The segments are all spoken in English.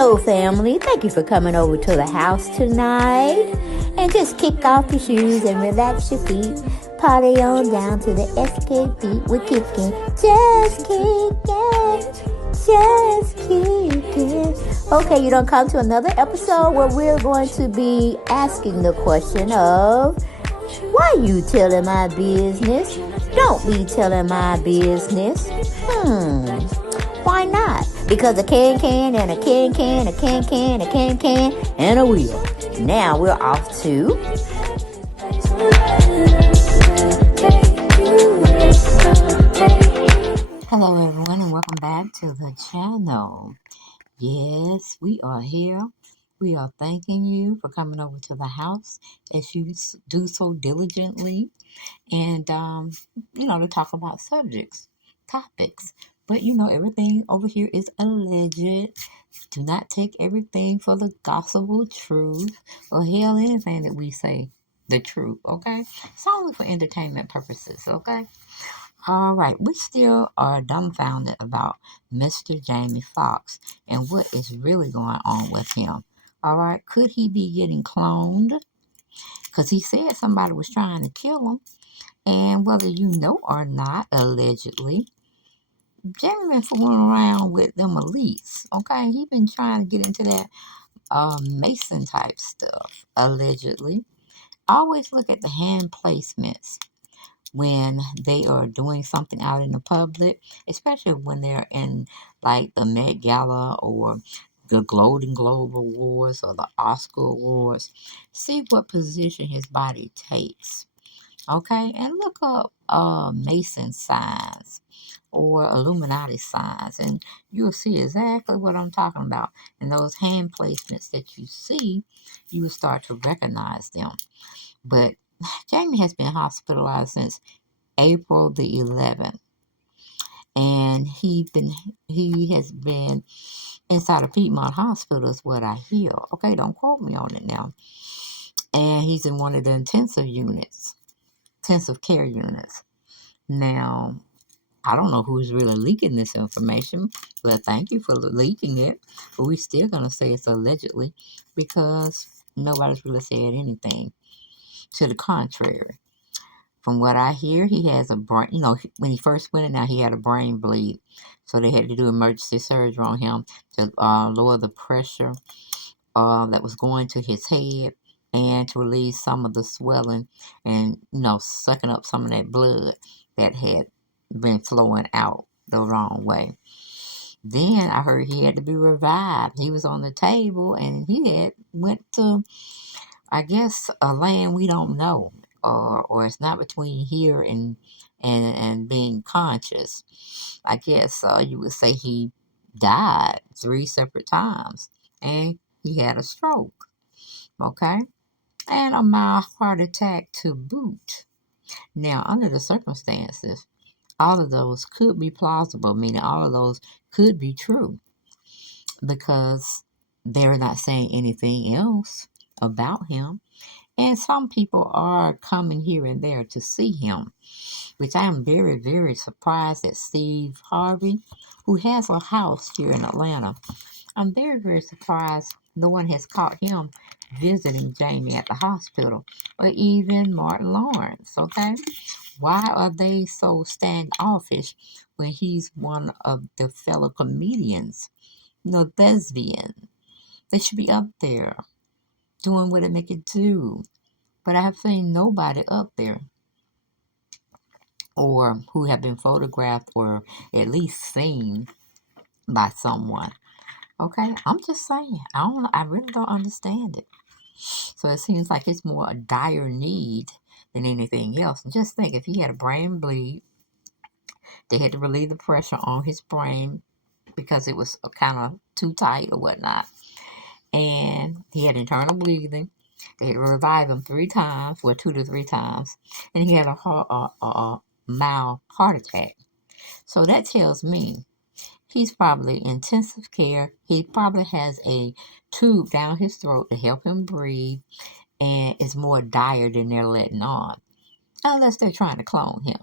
Hello, family. Thank you for coming over to the house tonight. And just kick off your shoes and relax your feet. Party on down to the SK beat. We're kicking. Just kicking. Just kicking. Okay, you don't come to another episode where we're going to be asking the question of, why you telling my business? Don't be telling my business. Why not? Because a can and a can, a can, and a wheel. Now we're off to... Hello everyone, and welcome back to the channel. Yes, we are here. We are thanking you for coming over to the house as you do so diligently, and to talk about topics. But everything over here is alleged. Do not take everything for the gospel truth, or hell, anything that we say the truth, okay? It's only for entertainment purposes, okay? All right, we still are dumbfounded about Mr. JamieFoxx and what is really going on with him. All right, could he be getting cloned? Because he said somebody was trying to kill him. And whether you know or not, allegedly, Jamie been fooling around with them elites. Okay, he been trying to get into that Mason type stuff, allegedly. Always look at the hand placements when they are doing something out in the public, especially when they're in like the Met Gala or the Golden Globe Awards or the Oscar Awards. See what position his body takes. Okay, and look up Mason signs or Illuminati signs, and you'll see exactly what I'm talking about. And those hand placements that you see, you will start to recognize them. But Jamie has been hospitalized since April the 11th, and he has been inside a Piedmont hospital, is what I hear. Okay, don't quote me on it now. And he's in one of the intensive care units. Now, I don't know who's really leaking this information, but thank you for leaking it. But we're still going to say it's allegedly because nobody's really said anything to the contrary. From what I hear, he has a brain, when he first went in there, he had a brain bleed. So they had to do emergency surgery on him to lower the pressure that was going to his head and to release some of the swelling and, sucking up some of that blood that had been flowing out the wrong way. Then I heard he had to be revived. He was on the table and he had went to, I guess, a land we don't know, or it's not between here and being conscious. I guess you would say he died 3 separate times and he had a stroke, okay, and a mild heart attack to boot. Now, under the circumstances, all of those could be plausible, meaning all of those could be true because they're not saying anything else about him. And some people are coming here and there to see him, which I am very, very surprised that Steve Harvey, who has a house here in Atlanta, I'm very, very surprised no one has caught him visiting Jamie at the hospital, or even Martin Lawrence, okay? Why are they so standoffish when he's one of the fellow comedians, thespian? They should be up there doing what they make it do. But I have seen nobody up there or who have been photographed or at least seen by someone. Okay, I'm just saying. I really don't understand it. So it seems like it's more a dire need than anything else. And just think, if he had a brain bleed, they had to relieve the pressure on his brain because it was kind of too tight or whatnot. And he had internal bleeding. They had to revive him 3 times, 2 to 3 times. And he had a mild heart attack. So that tells me he's probably in intensive care. He probably has a tube down his throat to help him breathe, and it's more dire than they're letting on, unless they're trying to clone him.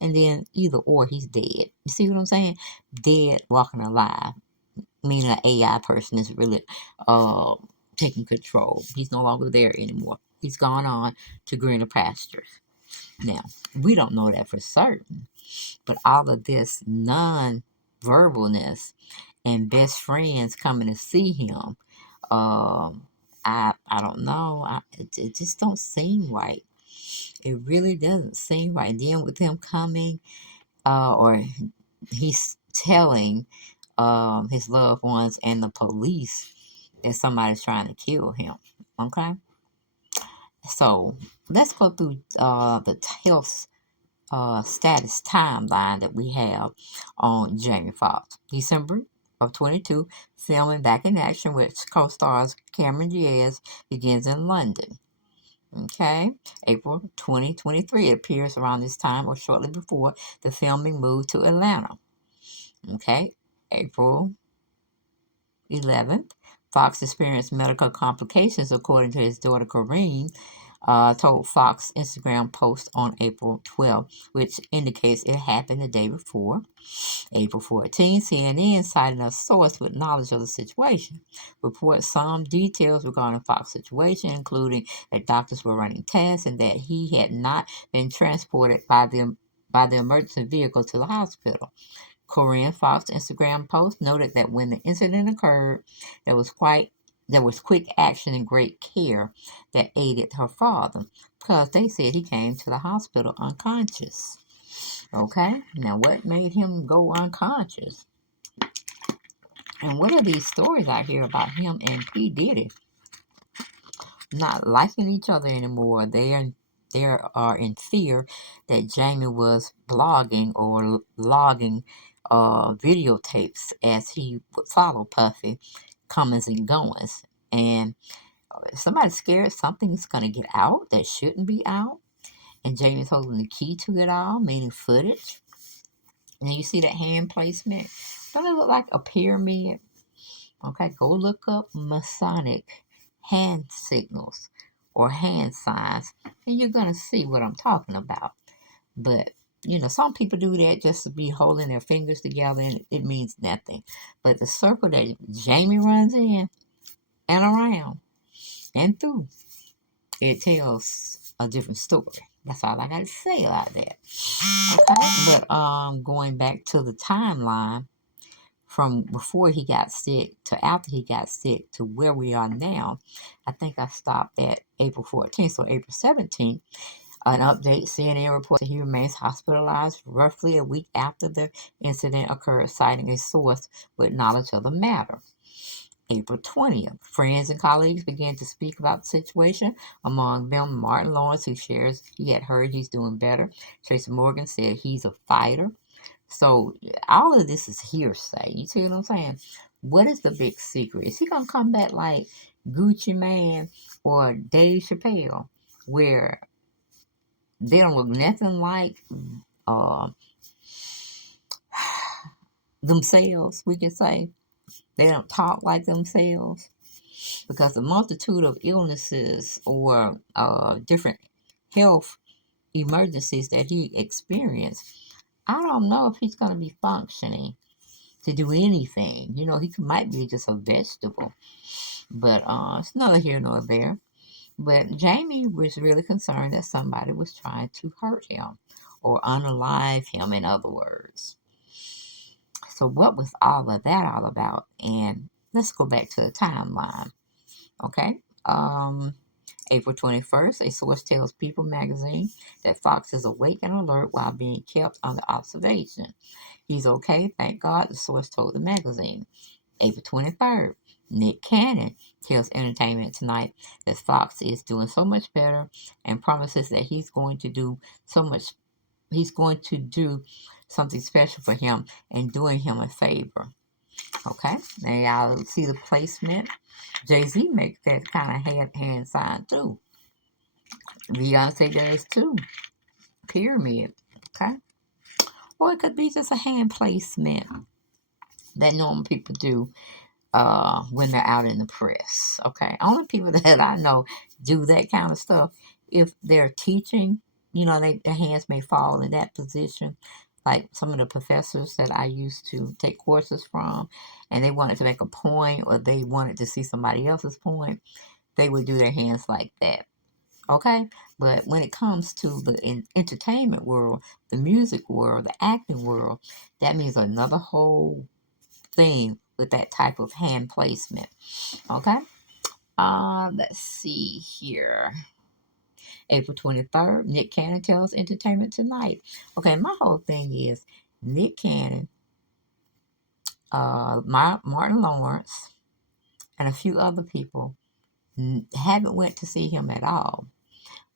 And then either or, he's dead. You see what I'm saying? Dead, walking alive. meaning an AI person is really uh, taking control. He's no longer there anymore. He's gone on to greener pastures. Now, we don't know that for certain, but all of this non-verbalness and best friends coming to see him, I don't know. It just don't seem right. It really doesn't seem right. Then with him coming, or he's telling his loved ones and the police that somebody's trying to kill him. Okay, so let's go through the health status timeline that we have on Jamie Foxx. December of 22, filming Back in Action, which co-stars Cameron Diaz, begins in London. Okay, April 2023, it appears around this time or shortly before the filming moved to Atlanta. Okay, April 11th, Fox experienced medical complications, according to his daughter Corinne, told Fox Instagram post on April 12th, which indicates it happened the day before. April 14th, CNN cited a source with knowledge of the situation, reports some details regarding Fox's situation, including that doctors were running tests and that he had not been transported by the emergency vehicle to the hospital. Corinne Fox's Instagram post noted that when the incident occurred, there was quick action and great care that aided her father, because they said he came to the hospital unconscious. Okay, now what made him go unconscious? And what are these stories I hear about him and P. Diddy not liking each other anymore? They are in fear that Jamie was blogging or logging videotapes as he would follow Puffy comings and goings. And somebody's scared something's going to get out that shouldn't be out. And Jamie's holding the key to it all, meaning footage. And you see that hand placement? Don't it look like a pyramid? Okay, go look up Masonic hand signals or hand signs, and you're going to see what I'm talking about. But, some people do that just to be holding their fingers together, and it means nothing. But the circle that Jamie runs in and around and through, it tells a different story. That's all I got to say about that. Okay, but going back to the timeline, from before he got sick to after he got sick to where we are now, I think I stopped at April 14th. So April 17th, an update, CNN reports that he remains hospitalized roughly a week after the incident occurred, citing a source with knowledge of the matter. April 20th, friends and colleagues began to speak about the situation. Among them, Martin Lawrence, who shares he had heard he's doing better. Tracy Morgan said he's a fighter. So all of this is hearsay. You see what I'm saying? What is the big secret? Is he gonna come back like Gucci Man or Dave Chappelle, where they don't look nothing like uh, themselves? We can say they don't talk like themselves, because the multitude of illnesses or different health emergencies that he experienced, I don't know if he's going to be functioning to do anything. He might be just a vegetable. But it's neither here nor there. But Jamie was really concerned that somebody was trying to hurt him or unalive him, in other words. So what was all of that all about? And let's go back to the timeline. Okay. April 21st, a source tells People magazine that Fox is awake and alert while being kept under observation. He's okay, thank God, the source told the magazine. April 23rd, Nick Cannon tells Entertainment Tonight that Fox is doing so much better and promises that he's going to do something special for him and doing him a favor. Okay, now y'all see the placement. Jay-Z makes that kind of hand sign too. Beyonce does too. Pyramid. Okay, or it could be just a hand placement that normal people do when they're out in the press. Okay, only people that I know do that kind of stuff if they're teaching. Their hands may fall in that position. like some of the professors that I used to take courses from, and they wanted to make a point or they wanted to see somebody else's point, they would do their hands like that. Okay? But when it comes to the entertainment world, the music world, the acting world, that means another whole thing with that type of hand placement. Okay? Let's see here. April 23rd, Nick Cannon tells Entertainment Tonight. Okay, my whole thing is Nick Cannon, Martin Lawrence, and a few other people haven't went to see him at all.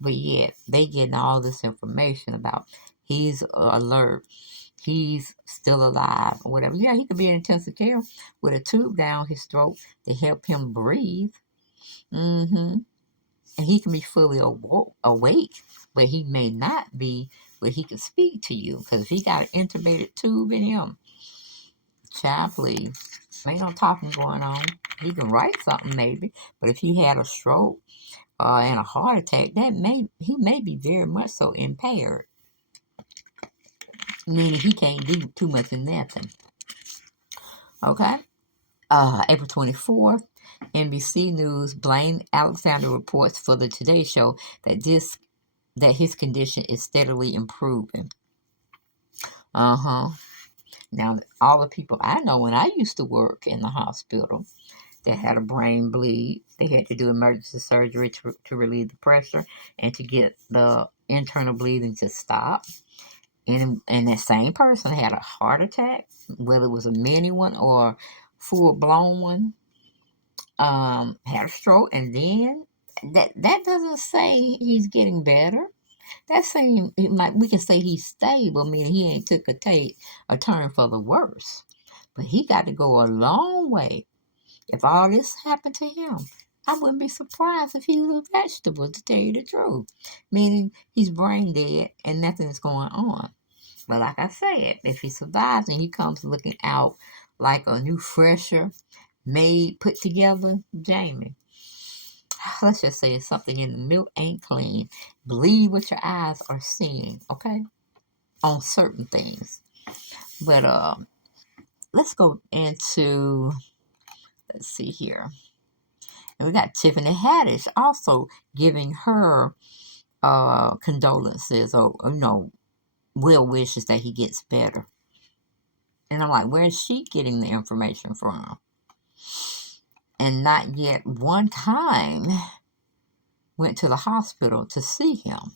But yet, they getting all this information about he's alert, he's still alive, or whatever. Yeah, he could be in intensive care with a tube down his throat to help him breathe. Mm-hmm. And he can be fully awake, but he may not be where he can speak to you. Because if he got an intubated tube in him, child, please, ain't no talking going on. He can write something maybe, but if he had a stroke and a heart attack, he may be very much so impaired, meaning he can't do too much in nothing. Okay. April 24th, NBC News, Blaine Alexander reports for the Today Show that his condition is steadily improving. Now, all the people I know, when I used to work in the hospital that had a brain bleed, they had to do emergency surgery to relieve the pressure and to get the internal bleeding to stop. And that same person had a heart attack, whether it was a mini one or full blown one, had a stroke, and then that doesn't say he's getting better. That saying we can say he's stable, meaning he ain't took a turn for the worse. But he got to go a long way. If all this happened to him, I wouldn't be surprised if he was a vegetable, to tell you the truth. Meaning he's brain dead and nothing's going on. But like I said, if he survives and he comes looking out like a new, fresher, made, put together Jamie, let's just say something in the milk ain't clean. Believe what your eyes are seeing, okay? On certain things. But let's go into, let's see here. And we got Tiffany Haddish also giving her condolences or, well wishes that he gets better. And I'm like, where is she getting the information from? And not yet one time went to the hospital to see him.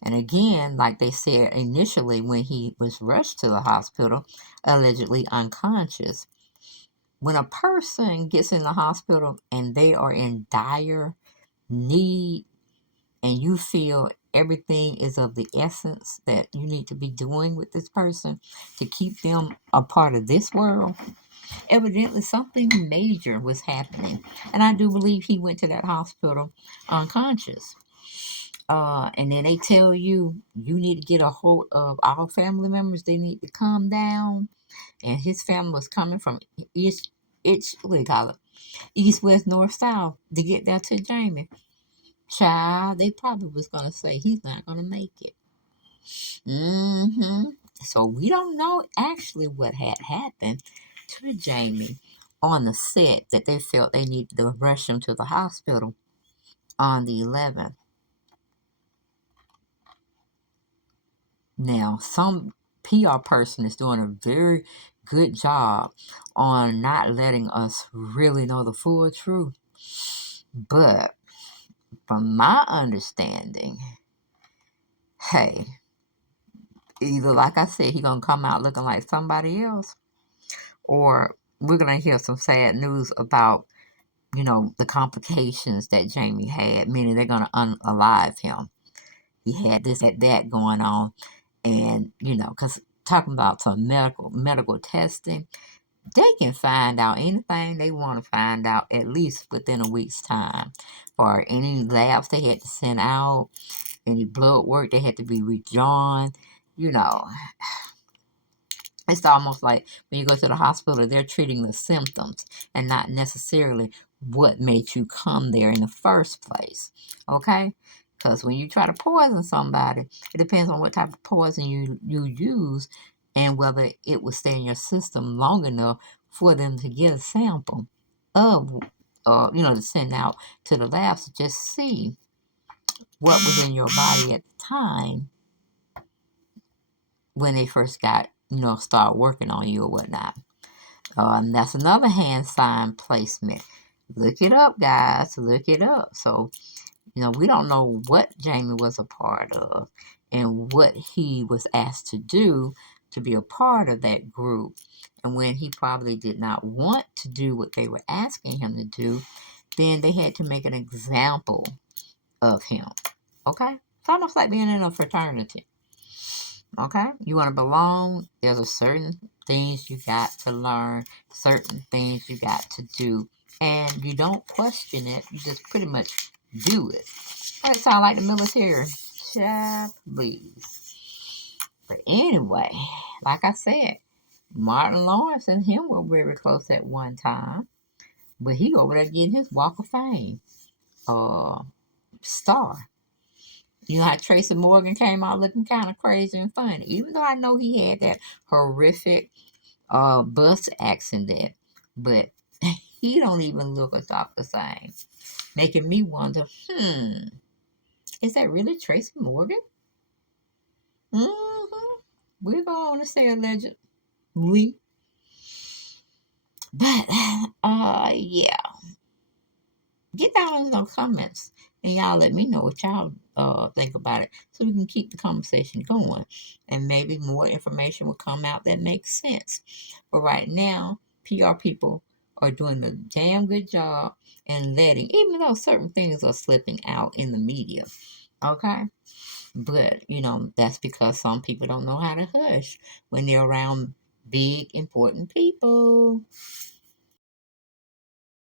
And again, like they said initially when he was rushed to the hospital, allegedly unconscious. When a person gets in the hospital and they are in dire need and you feel everything is of the essence that you need to be doing with this person to keep them a part of this world, evidently something major was happening. And I do believe he went to that hospital unconscious. And then they tell you need to get a hold of all family members. They need to calm down. And his family was coming from what do you call it? East, west, north, south to get there to Jamie. Child, they probably was gonna say he's not gonna make it. So we don't know actually what had happened to Jamie on the set that they felt they needed to rush him to the hospital on the 11th. Now, some PR person is doing a very good job on not letting us really know the full truth. But from my understanding, hey, either like I said, he gonna come out looking like somebody else, or we're gonna hear some sad news about, the complications that Jamie had, meaning they're gonna unalive him. He had this, had that going on, and because talking about some medical testing, they can find out anything they want to find out at least within a week's time. For any labs they had to send out, any blood work that had to be redrawn, it's almost like when you go to the hospital, they're treating the symptoms and not necessarily what made you come there in the first place. Okay? Because when you try to poison somebody, it depends on what type of poison you use and whether it will stay in your system long enough for them to get a sample of, to send out to the labs to just see what was in your body at the time when they first got, start working on you or whatnot. And that's another hand sign placement. Look it up, guys. Look it up. So, we don't know what Jamie was a part of and what he was asked to do to be a part of that group. And when he probably did not want to do what they were asking him to do, then they had to make an example of him. Okay? It's almost like being in a fraternity. Okay? You want to belong, there's a certain things you got to learn, certain things you got to do. And you don't question it, you just pretty much do it. That sound like the military. Child, please. But anyway, like I said, Martin Lawrence and him were very close at one time. But he over there getting his Walk of Fame star. You know how Tracy Morgan came out looking kind of crazy and funny. Even though I know he had that horrific bus accident. But he don't even look or talk the same. Making me wonder, is that really Tracy Morgan? We're going to say allegedly. But, yeah. Get down in those comments and y'all let me know what y'all think about it so we can keep the conversation going. And maybe more information will come out that makes sense. But right now, PR people are doing a damn good job and even though certain things are slipping out in the media. Okay? But, that's because some people don't know how to hush when they're around big, important people.